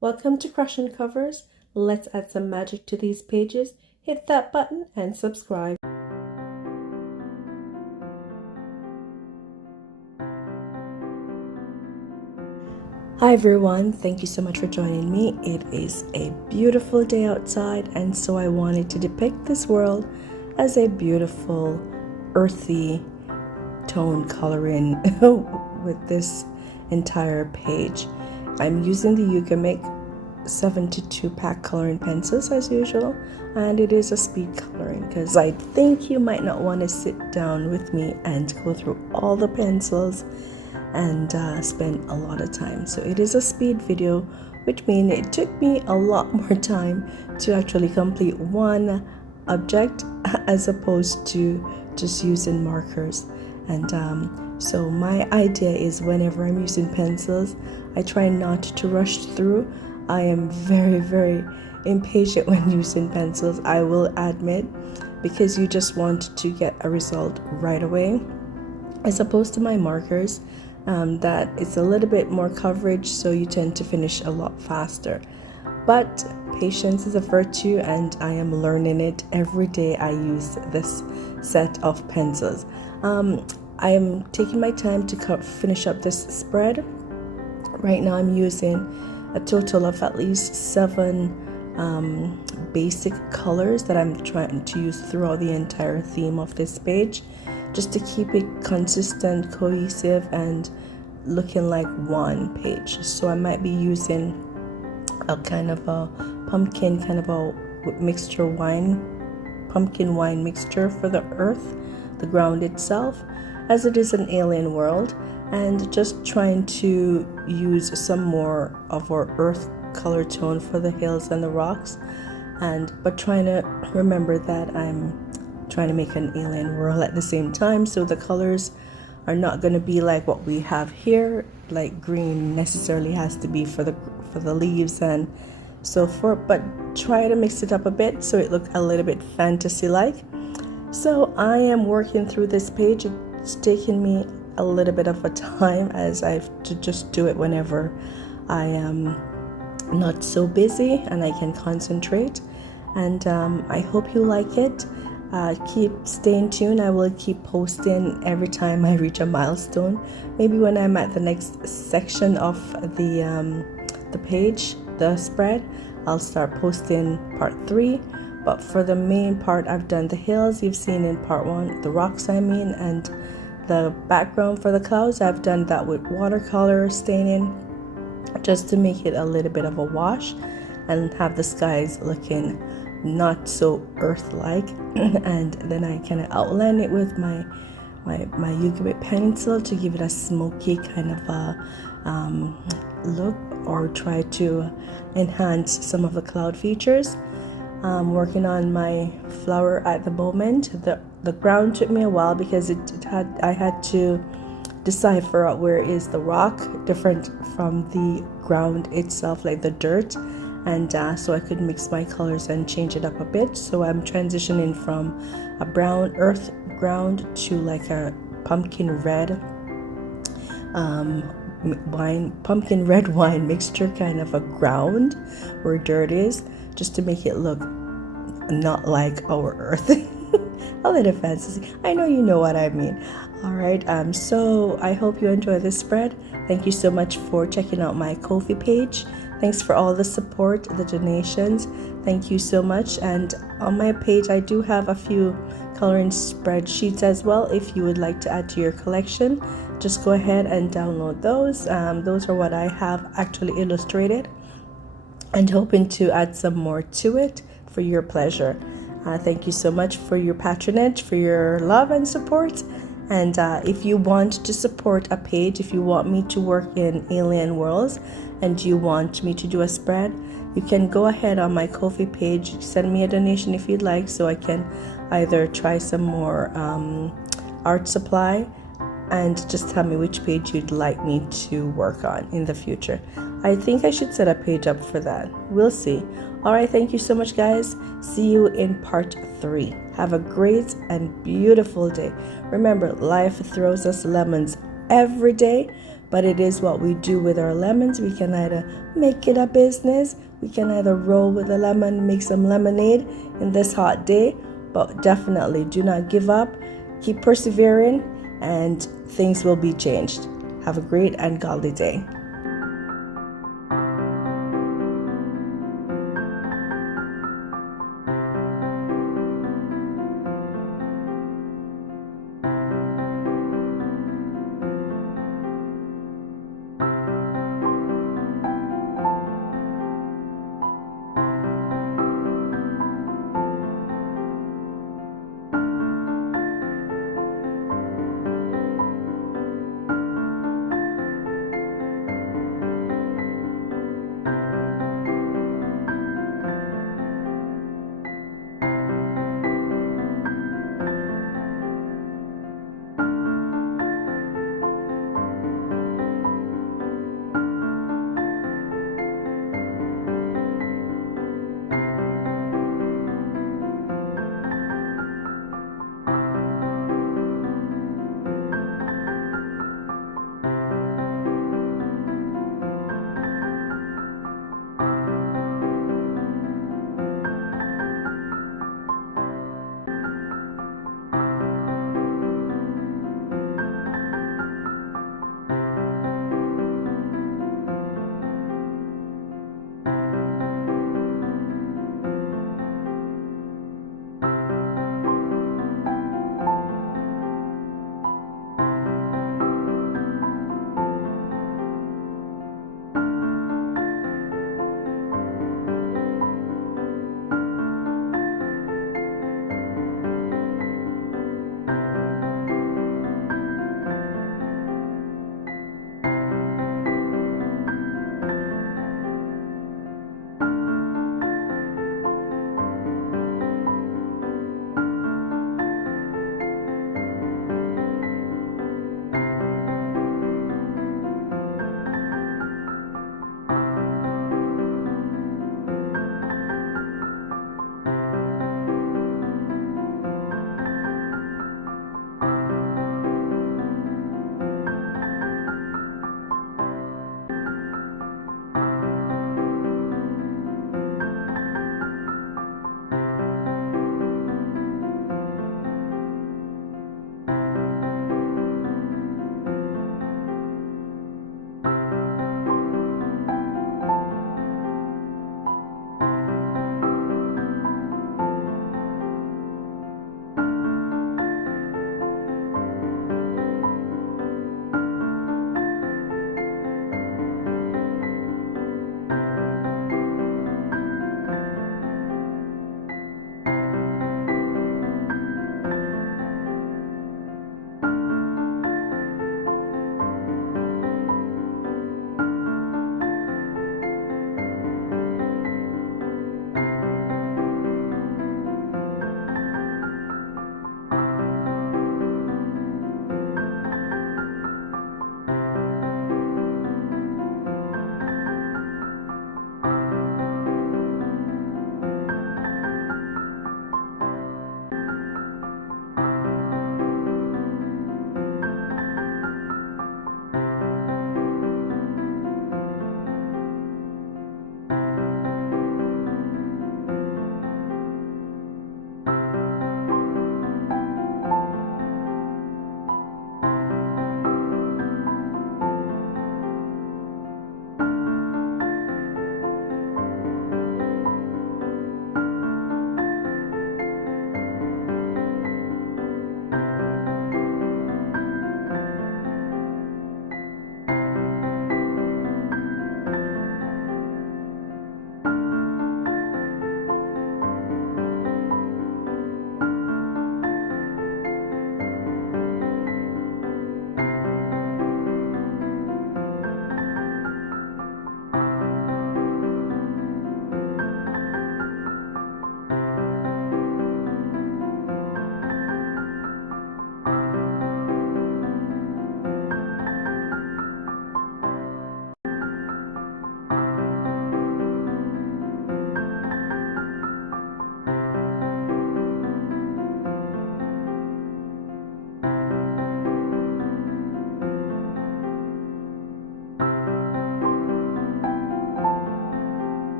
Welcome to Crush and Covers. Let's add some magic to these pages. Hit that button and subscribe. Hi everyone, thank you so much for joining me. It is a beautiful day outside, and so I wanted to depict this world as a beautiful, earthy tone coloring with this entire page. I'm using the Ugmic 72 pack coloring pencils as usual, and it is a speed coloring because I think you might not want to sit down with me and go through all the pencils and spend a lot of time. So it is a speed video, which means it took me a lot more time to actually complete one object as opposed to just using markers. And so my idea is whenever I'm using pencils, I try not to rush through. I am very, very impatient when using pencils, I will admit, because you just want to get a result right away, as opposed to my markers. That it's a little bit more coverage, so you tend to finish a lot faster. But patience is a virtue, and I am learning it every day. I use this set of pencils. I am taking my time to finish up this spread. Right now I'm using a total of at least 7 basic colors that I'm trying to use throughout the entire theme of this page, just to keep it consistent, cohesive, and looking like one page. So I might be using a kind of a pumpkin pumpkin wine mixture for the earth, the ground itself, as it is an alien world, and just trying to use some more of our earth color tone for the hills and the rocks, but trying to remember that I'm trying to make an alien world at the same time, so the colors are not going to be like what we have here. Like green necessarily has to be for the leaves and so forth, but try to mix it up a bit so it looks a little bit fantasy like. So I am working through this page. It's taking me a little bit of a time, as I have to just do it whenever I am not so busy and I can concentrate. And I hope you like it. Keep staying tuned. I will keep posting every time I reach a milestone. Maybe when I'm at the next section of the page, the spread, I'll start posting part 3. But for the main part, I've done the hills you've seen in part 1, the rocks and the background for the clouds. I've done that with watercolor staining, just to make it a little bit of a wash and have the skies looking not so earth-like. And then I kind of outline it with my Ugmic pencil to give it a smoky kind of a look, or try to enhance some of the cloud features. Working on my flower at the moment. The ground took me a while because I had to decipher out where is the rock different from the ground itself, like the dirt, and so I could mix my colors and change it up a bit. So I'm transitioning from a brown earth ground to like a pumpkin red wine mixture kind of a ground where dirt is, just to make it look not like our earth. A little fantasy. I know you know what I mean. All right, so I hope you enjoy this spread. Thank you so much for checking out my Kofi page. Thanks for all the support, the donations. Thank you so much. And on my page, I do have a few coloring spreadsheets as well. If you would like to add to your collection, just go ahead and download those. Those are what I have actually illustrated, and hoping to add some more to it for your pleasure. Thank you so much for your patronage, for your love and support. And if you want to support a page, if you want me to work in alien worlds and you want me to do a spread, you can go ahead on my Kofi page, send me a donation if you'd like, so I can either try some more art supply, and just tell me which page you'd like me to work on in the future. I think I should set a page up for that. We'll see. All right, thank you so much, guys. See you in part 3. Have a great and beautiful day. Remember, life throws us lemons every day. but it is what we do with our lemons. We can either make it a business, we can either roll with a lemon, make some lemonade in this hot day, but definitely do not give up. Keep persevering and things will be changed. Have a great and godly day.